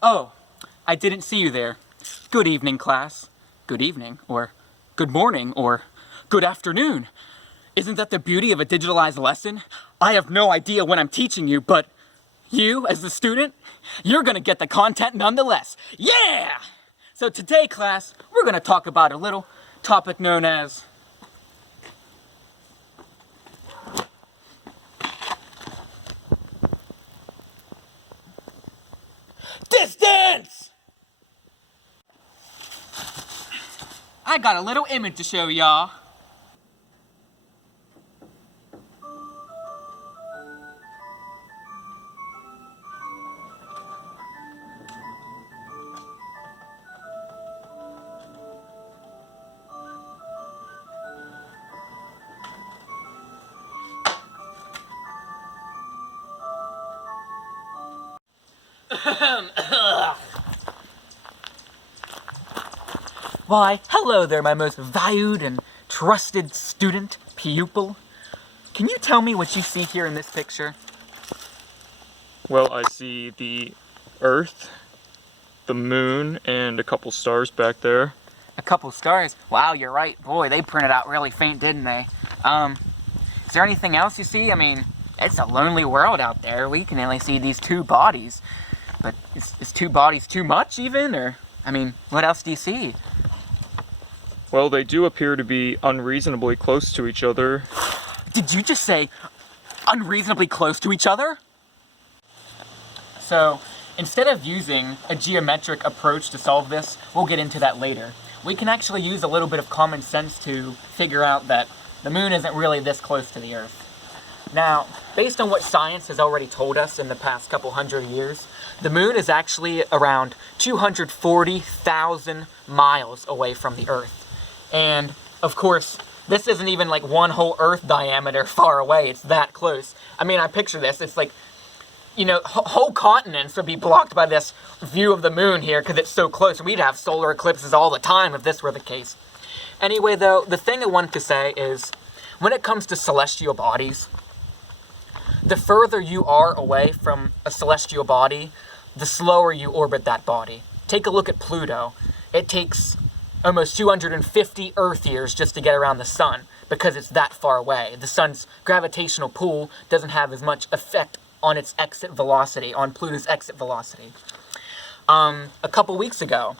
Oh, I didn't see you there. Good evening, class. Good evening, or good morning, or good afternoon. Isn't that the beauty of a digitalized lesson? I have no idea when I'm teaching you, but you, as the student, you're gonna get the content nonetheless. Yeah! So today, class, we're gonna talk about a little topic known as distance! I got a little image to show y'all. Why, hello there, my most valued and trusted student, pupil. Can you tell me what you see here in this picture? Well, I see the Earth, the moon, and a couple stars back there. A couple stars? Wow, you're right. Boy, they printed out really faint, didn't they? Is there anything else you see? I mean, it's a lonely world out there. We can only see these two bodies. But is two bodies too much, even? Or, I mean, what else do you see? Well, they do appear to be unreasonably close to each other. Did you just say unreasonably close to each other? So, instead of using a geometric approach to solve this, we'll get into that later. We can actually use a little bit of common sense to figure out that the moon isn't really this close to the Earth. Now, based on what science has already told us in the past couple hundred years, the moon is actually around 240,000 miles away from the Earth. And, of course, this isn't even like one whole Earth diameter far away. It's that close. I mean, I picture this. It's like, you know, whole continents would be blocked by this view of the moon here because it's so close. We'd have solar eclipses all the time if this were the case. Anyway, though, the thing I wanted to say is, when it comes to celestial bodies, the further you are away from a celestial body, the slower you orbit that body. Take a look at Pluto. It takes almost 250 Earth years just to get around the sun because it's that far away. The sun's gravitational pull doesn't have as much effect on its exit velocity, on Pluto's exit velocity. A couple weeks ago,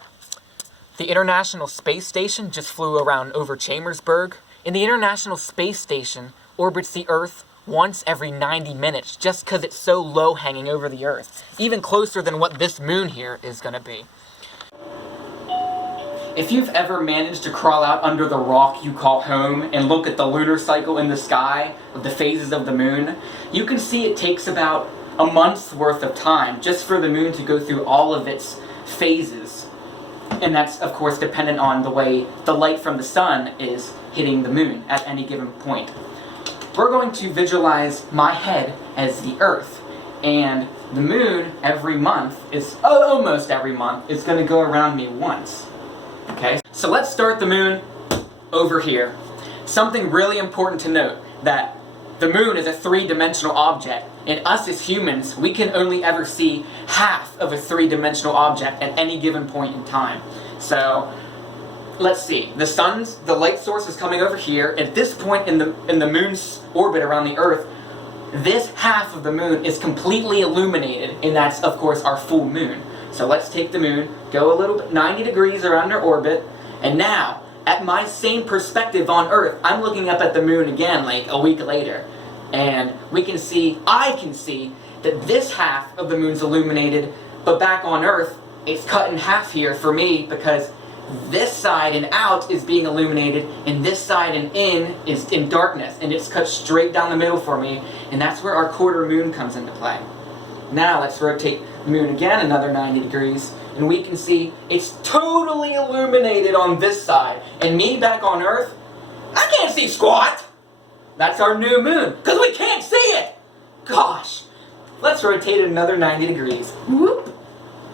the International Space Station just flew around over Chambersburg, and the International Space Station orbits the Earth once every 90 minutes just because it's so low hanging over the Earth, even closer than what this moon here is going to be. If you've ever managed to crawl out under the rock you call home and look at the lunar cycle in the sky of the phases of the moon, you can see it takes about a month's worth of time just for the moon to go through all of its phases. And that's, of course, dependent on the way the light from the sun is hitting the moon at any given point. We're going to visualize my head as the Earth, and the moon every month, almost every month, is going to go around me once. Okay, so let's start the moon over here. Something really important to note, that the moon is a three-dimensional object, and us as humans, we can only ever see half of a three-dimensional object at any given point in time. So, let's see. The light source is coming over here. At this point in the moon's orbit around the Earth, this half of the moon is completely illuminated, and that's, of course, our full moon. So let's take the moon, go a little bit, 90 degrees around our orbit, and now, at my same perspective on Earth, I'm looking up at the moon again, like a week later, and I can see that this half of the moon's illuminated, but back on Earth, it's cut in half here for me because this side and out is being illuminated, and this side and in is in darkness, and it's cut straight down the middle for me, and that's where our quarter moon comes into play. Now let's rotate the moon again another 90 degrees, and we can see it's totally illuminated on this side, and me back on Earth, I can't see squat! That's our new moon, because we can't see it! Gosh! Let's rotate it another 90 degrees. Whoop!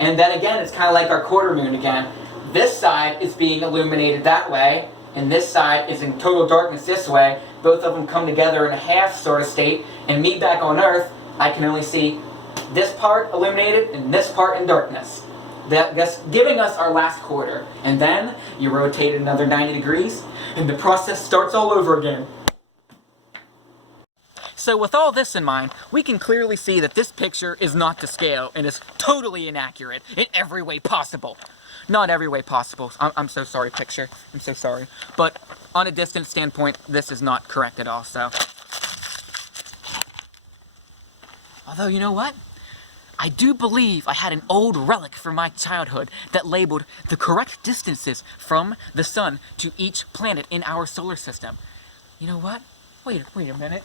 And then again, it's kind of like our quarter moon again. This side is being illuminated that way, and this side is in total darkness this way. Both of them come together in a half sort of state, and me back on Earth, I can only see this part illuminated and this part in darkness. That's giving us our last quarter. And then you rotate it another 90 degrees, and the process starts all over again. So with all this in mind, we can clearly see that this picture is not to scale and is totally inaccurate in every way possible. Not every way possible. I'm so sorry, picture. I'm so sorry. But on a distance standpoint, this is not correct at all, so. Although, you know what? I do believe I had an old relic from my childhood that labeled the correct distances from the sun to each planet in our solar system. You know what? Wait a minute.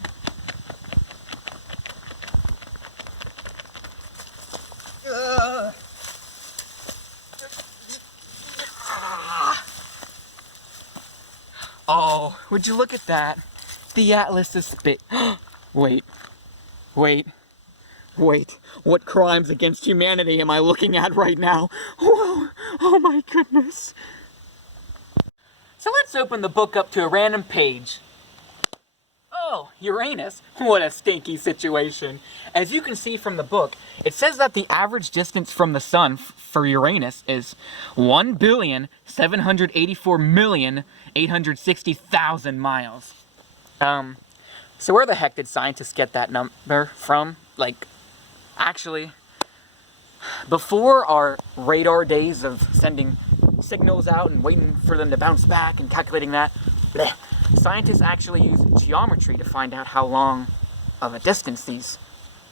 Oh, would you look at that? The atlas is spit. Wait. What crimes against humanity am I looking at right now? Whoa, oh my goodness. So let's open the book up to a random page. Oh, Uranus. What a stinky situation. As you can see from the book, it says that the average distance from the sun for Uranus is 1,784,860,000 miles. So where the heck did scientists get that number from? Like, actually, before our radar days of sending signals out and waiting for them to bounce back and calculating that, scientists actually used geometry to find out how long of a distance these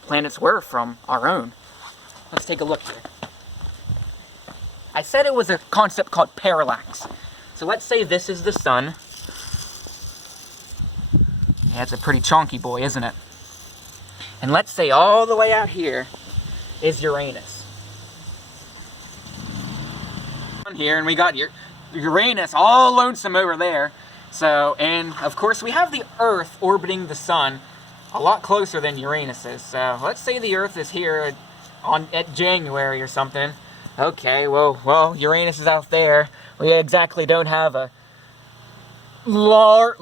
planets were from our own. Let's take a look here. I said it was a concept called parallax. So let's say this is the sun. Yeah, it's a pretty chonky boy, isn't it? And let's say all the way out here is Uranus. Here, and we got Uranus all lonesome over there. So, and of course we have the Earth orbiting the sun a lot closer than Uranus is. So let's say the Earth is here at January or something. Okay, well, Uranus is out there. We exactly don't have a large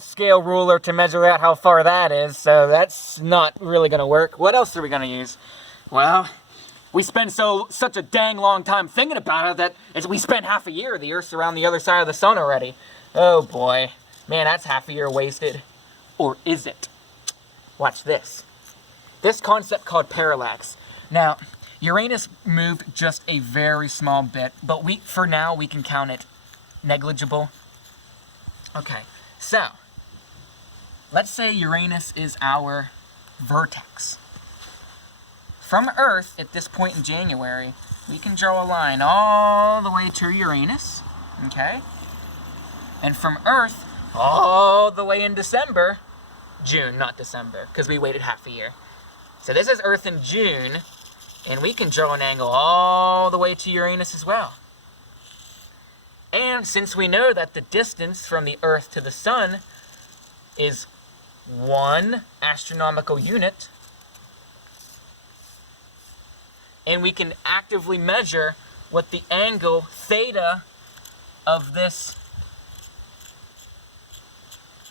scale ruler to measure out how far that is, so that's not really gonna work. What else are we gonna use? Well, we spend such a dang long time thinking about it that we spent half a year, the Earth's around the other side of the sun already. Oh boy, man, that's half a year wasted. Or is it? Watch this. This concept called parallax. Now, Uranus moved just a very small bit, but for now we can count it negligible. Okay, so let's say Uranus is our vertex. From Earth, at this point in January, we can draw a line all the way to Uranus, okay? And from Earth, all the way in June, not December, because we waited half a year. So this is Earth in June, and we can draw an angle all the way to Uranus as well. And since we know that the distance from the Earth to the Sun is 1 astronomical unit, and we can actively measure what the angle theta of this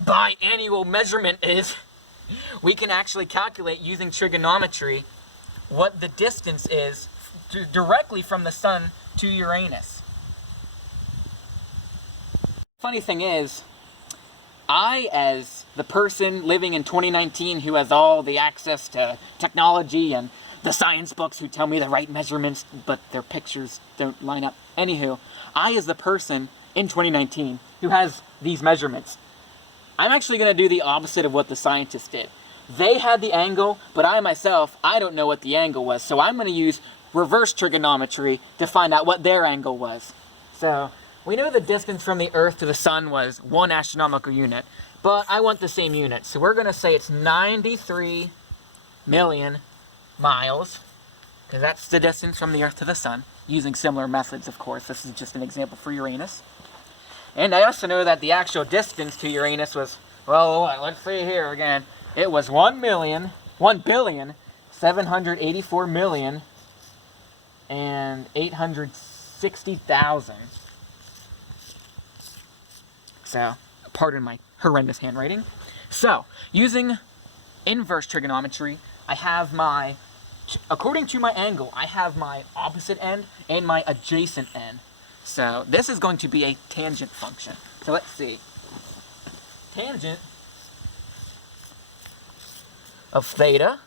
biannual measurement is, we can actually calculate using trigonometry what the distance is directly from the Sun to Uranus. Funny thing is, I, as the person living in 2019 who has all the access to technology and the science books who tell me the right measurements, but their pictures don't line up. Anywho, I, as the person in 2019 who has these measurements, I'm actually going to do the opposite of what the scientists did. They had the angle, but I myself, I don't know what the angle was, so I'm going to use reverse trigonometry to find out what their angle was. So, we know the distance from the Earth to the Sun was 1 astronomical unit, but I want the same unit. So we're going to say it's 93 million miles, because that's the distance from the Earth to the Sun, using similar methods, of course. This is just an example for Uranus. And I also know that the actual distance to Uranus was, well, let's see here again. It was 1,784,860,000. So, pardon my horrendous handwriting. So, using inverse trigonometry, I have my according to my angle, I have my opposite end and my adjacent end. So this is going to be a tangent function. So let's see. Tangent of theta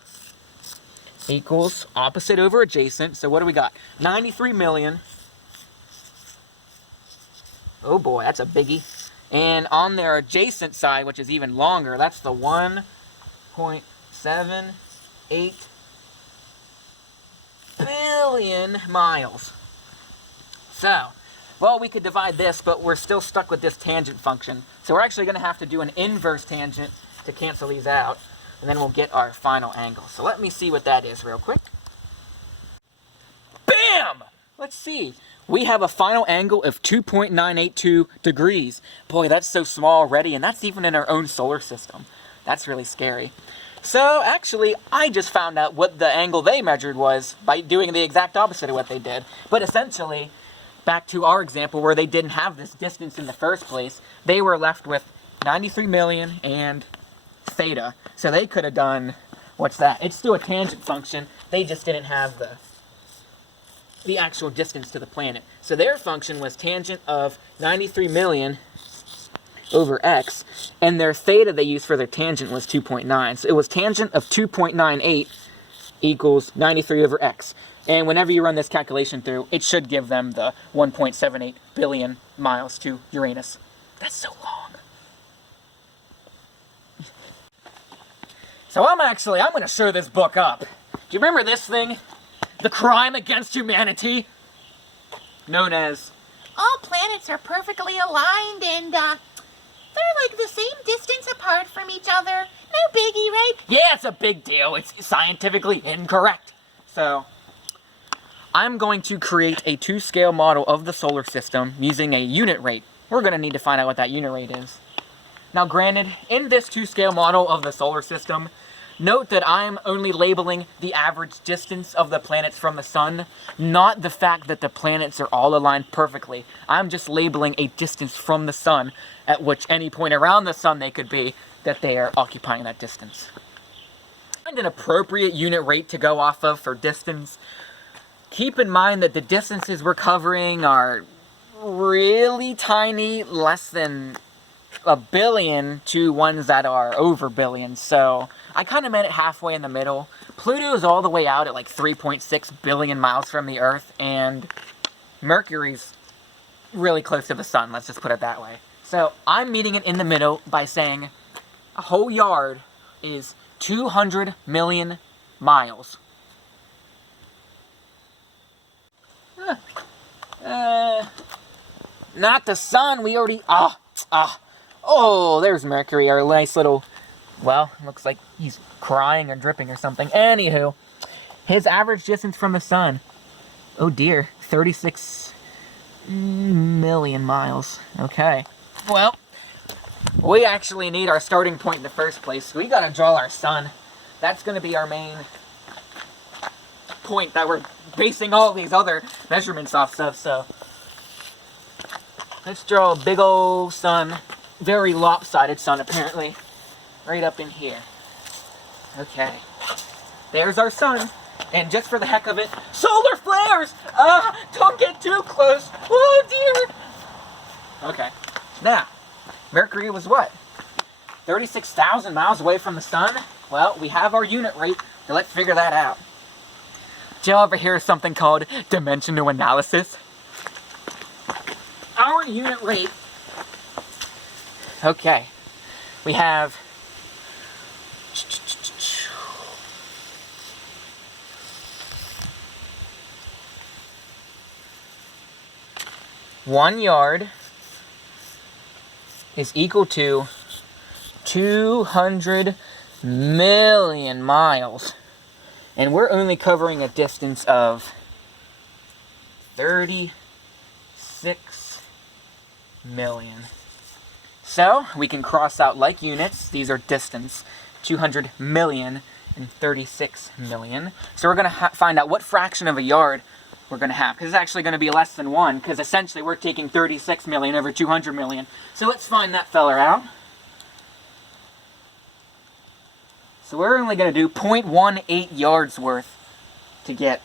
equals opposite over adjacent. So what do we got? 93 million. Oh boy, that's a biggie. And on their adjacent side, which is even longer, that's the 1.78 billion miles. So, well, we could divide this, but we're still stuck with this tangent function. So we're actually going to have to do an inverse tangent to cancel these out, and then we'll get our final angle. So let me see what that is real quick. Bam! Let's see. We have a final angle of 2.982 degrees. Boy, that's so small already, and that's even in our own solar system. That's really scary. So, actually, I just found out what the angle they measured was by doing the exact opposite of what they did. But essentially, back to our example where they didn't have this distance in the first place, they were left with 93 million and theta. So they could have done, what's that? It's still a tangent function. They just didn't have the actual distance to the planet. So their function was tangent of 93 million over x, and their theta they used for their tangent was 2.9. So it was tangent of 2.98 equals 93 over x. And whenever you run this calculation through, it should give them the 1.78 billion miles to Uranus. That's so long. So I'm going to show this book up. Do you remember this thing? The Crime Against Humanity? Known as... All planets are perfectly aligned and, they're like the same distance apart from each other. No biggie, right? Yeah, it's a big deal. It's scientifically incorrect. So, I'm going to create a 2-scale model of the solar system using a unit rate. We're going to need to find out what that unit rate is. Now, granted, in this 2-scale model of the solar system, note that I'm only labeling the average distance of the planets from the sun, not the fact that the planets are all aligned perfectly. I'm just labeling a distance from the sun, at which any point around the sun they could be, that they are occupying that distance. Find an appropriate unit rate to go off of for distance. Keep in mind that the distances we're covering are really tiny, less than a billion, to ones that are over billions. So I kind of met it halfway in the middle. Pluto is all the way out at like 3.6 billion miles from the Earth, and Mercury's really close to the sun, let's just put it that way. So I'm meeting it in the middle by saying a whole yard is 200 million miles. Not the sun, we already... Oh, there's Mercury, our nice little... Well, looks like he's crying or dripping or something. Anywho, his average distance from the sun, oh dear, 36 million miles. Okay. Well, we actually need our starting point in the first place. We gotta draw our sun. That's gonna be our main point that we're basing all these other measurements off of, so... Let's draw a big old sun. Very lopsided sun, apparently. Right up in here. Okay. There's our sun. And just for the heck of it, solar flares! Don't get too close. Oh, dear. Okay. Now, Mercury was what? 36,000 miles away from the sun? Well, we have our unit rate, so let's figure that out. Did y'all ever hear of something called dimensional analysis? Our unit rate... Okay. We have... 1 yard is equal to 200 million miles. And we're only covering a distance of 36 million. So, we can cross out like units. These are distance. 200 million and 36 million. So we're going to find out what fraction of a yard we're going to have. Because it's actually going to be less than 1. Because essentially we're taking 36 million over 200 million. So let's find that feller out. So we're only going to do 0.18 yards worth to get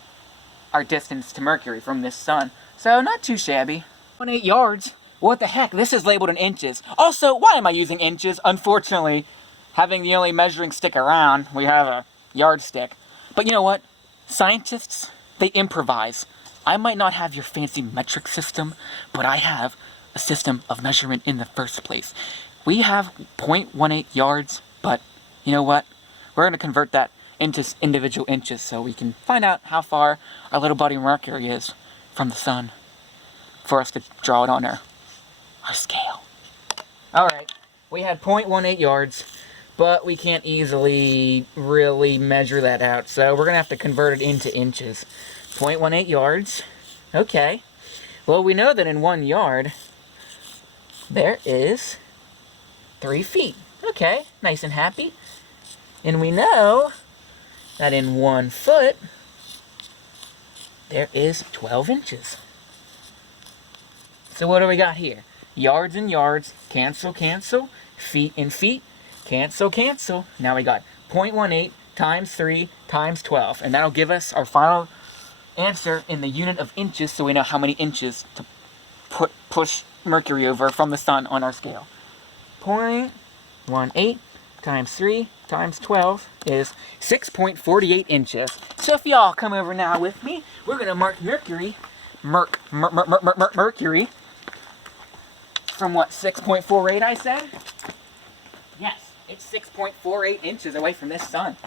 our distance to Mercury from this sun. So not too shabby. 1.8 yards. What the heck? This is labeled in inches. Also, why am I using inches? Unfortunately, having the only measuring stick around, we have a yardstick. But you know what? Scientists, they improvise. I might not have your fancy metric system, but I have a system of measurement in the first place. We have 0.18 yards, but you know what? We're going to convert that into individual inches so we can find out how far our little buddy Mercury is from the sun for us to draw it on our scale. Alright, we had 0.18 yards, but we can't easily really measure that out, so we're going to have to convert it into inches. 0.18 yards. Okay. Well, we know that in 1 yard, there is 3 feet. Okay, nice and happy. And we know that in 1 foot, there is 12 inches. So what do we got here? Yards and yards, cancel, cancel. Feet and feet, cancel, cancel. Now we got 0.18 times 3 times 12. And that'll give us our final answer in the unit of inches, so we know how many inches to push Mercury over from the sun on our scale. 0.18 times 3 times 12 is 6.48 inches. So if y'all come over now with me, we're going to mark Mercury, Mercury, from what, 6.48 I said? Yes, it's 6.48 inches away from this sun.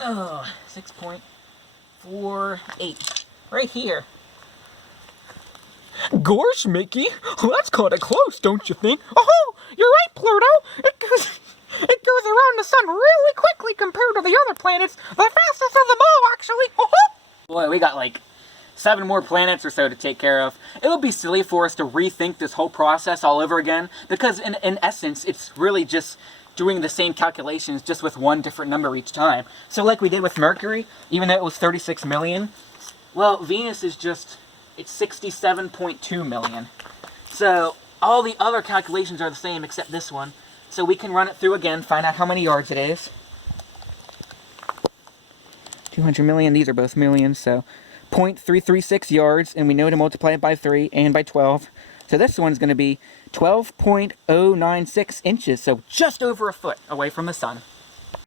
Oh, 6.48. Right here. Gosh, Mickey, that's kind of close, don't you think? Oh, you're right, Pluto. It goes around the sun really quickly compared to the other planets. The fastest of them all, actually. Boy, we got like 7 more planets or so to take care of. It would be silly for us to rethink this whole process all over again, because in essence, it's really just doing the same calculations just with one different number each time. So like we did with Mercury, even though it was 36 million, well, Venus is just, it's 67.2 million. So all the other calculations are the same except this one. So we can run it through again, find out how many yards it is. 200 million, these are both millions, so 0.336 yards, and we know to multiply it by 3 and by 12. So this one's going to be 12.096 inches, so just over a foot away from the sun.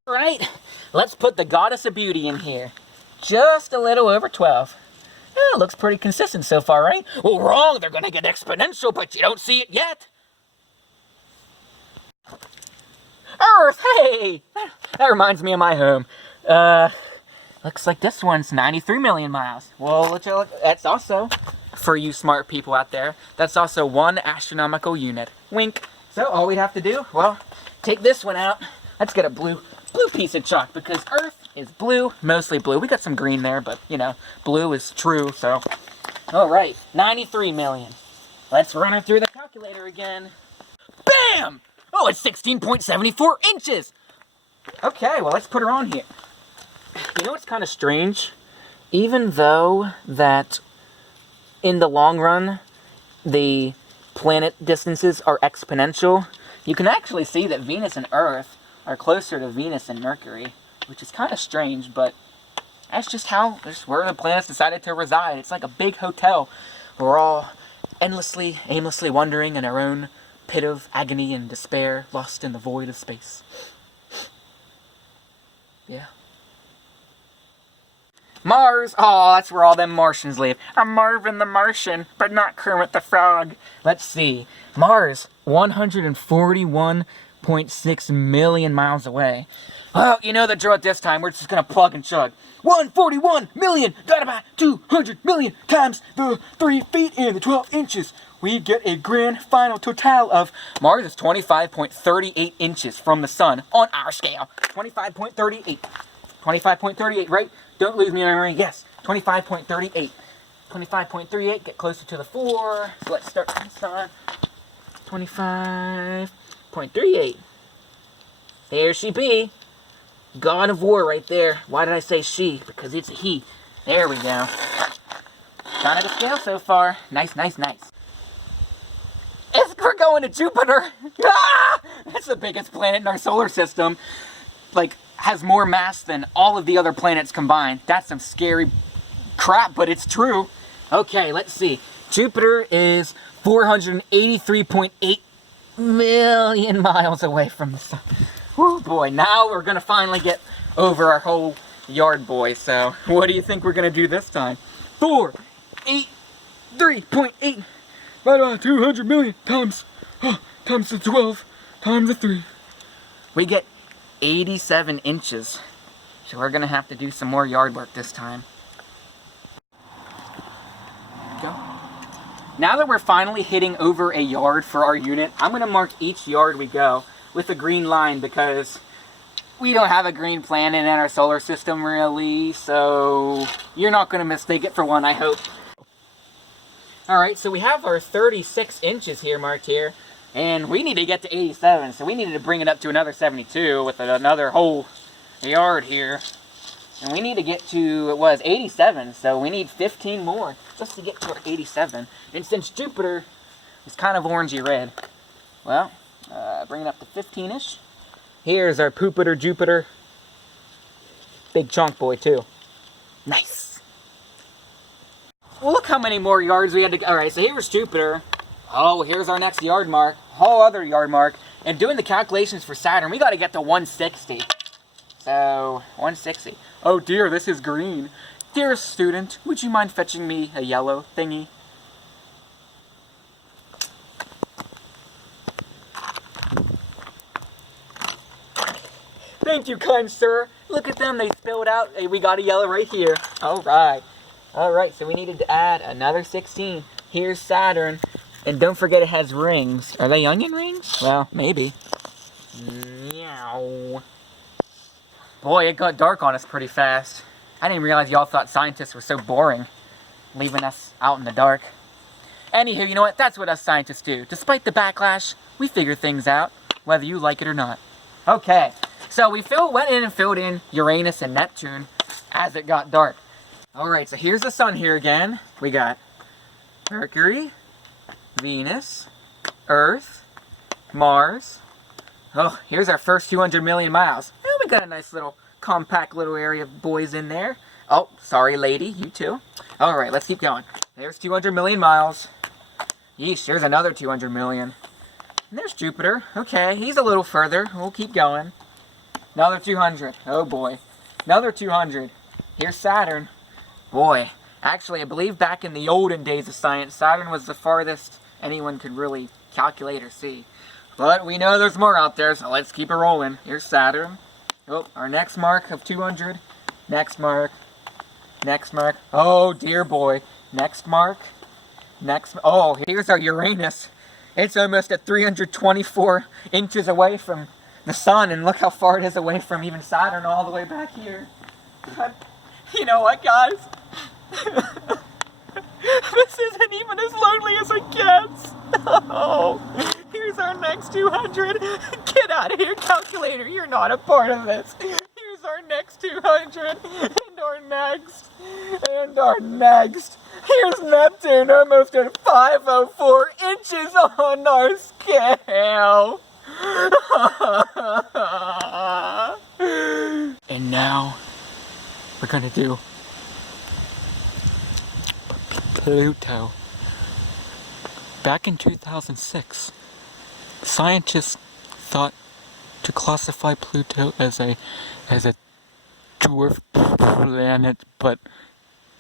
Alright, let's put the goddess of beauty in here. Just a little over 12. Yeah, it looks pretty consistent so far, right? Well, wrong, they're going to get exponential, but you don't see it yet. Earth, hey! That reminds me of my home. Looks like this one's 93 million miles. Well, that's also, for you smart people out there, that's also 1 astronomical unit. Wink. So all we'd have to do, well, take this one out. Let's get a blue piece of chalk, because Earth is blue, mostly blue. We got some green there, but, you know, blue is true, so. Alright, 93 million. Let's run it through the calculator again. Bam! Oh, it's 16.74 inches! Okay, well, let's put her on here. You know what's kind of strange? Even though that in the long run, the planet distances are exponential, you can actually see that Venus and Earth are closer to Venus and Mercury, which is kind of strange, but that's just where the planets decided to reside. It's like a big hotel. We're all endlessly, aimlessly wandering in our own pit of agony and despair, lost in the void of space. Yeah. Mars! Oh, that's where all them Martians live. I'm Marvin the Martian, but not Kermit the Frog. Let's see. Mars, 141.6 million miles away. Oh, you know the drill at this time. We're just gonna plug and chug. 141 million divided by 200 million times the 3 feet and the 12 inches. We get a grand final total of Mars is 25.38 inches from the sun on our scale. 25.38. 25.38, right? Don't lose me on memory. Yes, 25.38. 25.38, get closer to the 4. So let's start this on. 25.38. There she be. God of War right there. Why did I say she? Because it's a he. There we go. Kind of the scale so far. Nice, nice, nice. We're going to Jupiter. Ah! That's the biggest planet in our solar system. Like, has more mass than all of the other planets combined. That's some scary crap, but it's true. Okay, let's see. Jupiter is 483.8 million miles away from the sun. Oh boy, now we're gonna finally get over our whole yard boy. So what do you think we're gonna do this time? 483.8 right on 200 million times times the 12 times the 3. We get 87 inches. So we're gonna have to do some more yard work this time. Go. Now that we're finally hitting over a yard for our unit, I'm gonna mark each yard we go with a green line because we don't have a green planet in our solar system really, so you're not gonna mistake it for one, I hope. Alright, so we have our 36 inches here marked here, and we need to get to 87, so we needed to bring it up to another 72 with another whole yard here. And we need to get to, it was 87, so we need 15 more just to get to our 87. And since Jupiter is kind of orangey red, well, bring it up to 15-ish. Here's our Poopiter Jupiter. Big chunk boy too. Nice. Well, look how many more yards we had to, alright, so here's Jupiter. Oh, here's our next yard mark, whole other yard mark. And doing the calculations for Saturn, we gotta get to 160. So, 160. Oh dear, this is green. Dearest student, would you mind fetching me a yellow thingy? Thank you, kind sir. Look at them, they spilled out. Hey, we got a yellow right here. Alright. Alright, so we needed to add another 16. Here's Saturn. And don't forget it has rings. Are they onion rings? Well, maybe. Meow. Boy, it got dark on us pretty fast. I didn't realize y'all thought scientists were so boring, leaving us out in the dark. Anywho, you know what? That's what us scientists do. Despite the backlash, we figure things out, whether you like it or not. Okay, so we went in and filled in Uranus and Neptune as it got dark. Alright, so here's the sun here again. We got Mercury, Venus, Earth, Mars. Oh, here's our first 200 million miles. Well, we got a nice little compact little area of boys in there. Oh, sorry lady, you too. Alright, let's keep going. There's 200 million miles. Yeesh, there's another 200 million. And there's Jupiter. Okay, he's a little further. We'll keep going. Another 200. Oh boy. Another 200. Here's Saturn. Boy, actually I believe back in the olden days of science, Saturn was the farthest anyone could really calculate or see. But we know there's more out there, so let's keep it rolling. Here's Saturn. Oh, our next mark of 200. Next mark. Next mark. Oh, dear boy. Next mark. Next. Oh, here's our Uranus. It's almost at 324 inches away from the sun, and look how far it is away from even Saturn all the way back here. But, you know what, guys? This isn't even as lonely as it gets. Oh, here's our next 200. Get out of here, calculator. You're not a part of this. Here's our next 200. And our next. And our next. Here's Neptune, almost at 504 inches on our scale. And now, we're gonna do Pluto. Back in 2006, scientists thought to classify Pluto as a dwarf planet, but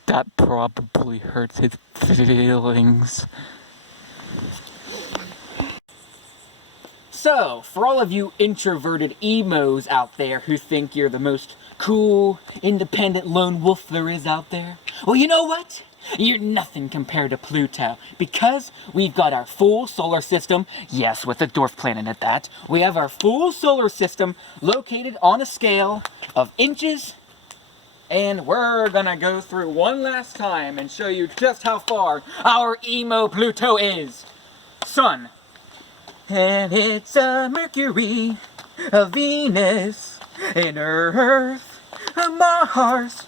that probably hurts his feelings. So, for all of you introverted emos out there who think you're the most cool, independent lone wolf there is out there, well, you know what? You're nothing compared to Pluto, because we've got our full solar system, yes, with a dwarf planet at that. We have our full solar system located on a scale of inches, and we're gonna go through one last time and show you just how far our emo Pluto is. Sun. And it's a Mercury, a Venus, an Earth, a Mars.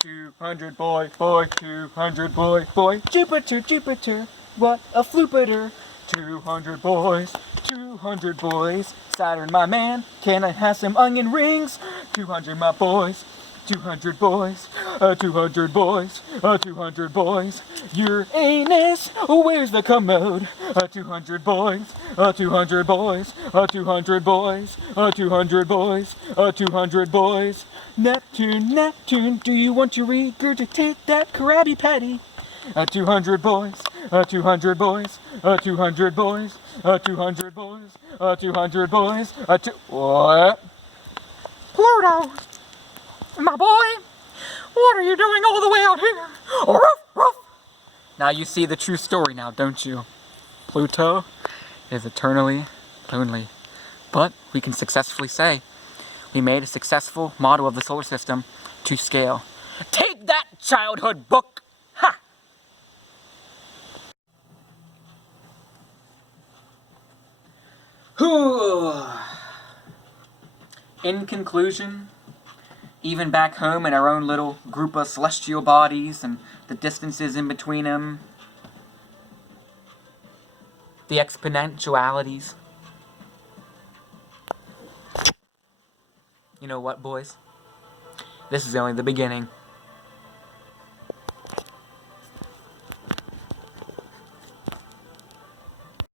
200 boy, 200 boy, Jupiter, Jupiter, what a floopiter. 200 boys, 200 boys. Saturn, my man, can I have some onion rings? 200 my boys, 200 boys, 200 boys, 200 boys. Uranus, where's the commode? 200 boys, 200 boys, 200 boys, 200 boys, 200 boys. Neptune, Neptune, do you want to regurgitate that Krabby Patty? 200 boys, 200 boys, 200 boys, 200 boys, 200 boys, what? Pluto, my boy, what are you doing all the way out here? Ruff, ruff. Now you see the true story now, don't you? Pluto is eternally lonely. But we can successfully say we made a successful model of the solar system to scale. Take that, childhood book! Ha! In conclusion, even back home in our own little group of celestial bodies and the distances in between them, the exponentialities. You know what, boys? This is only the beginning.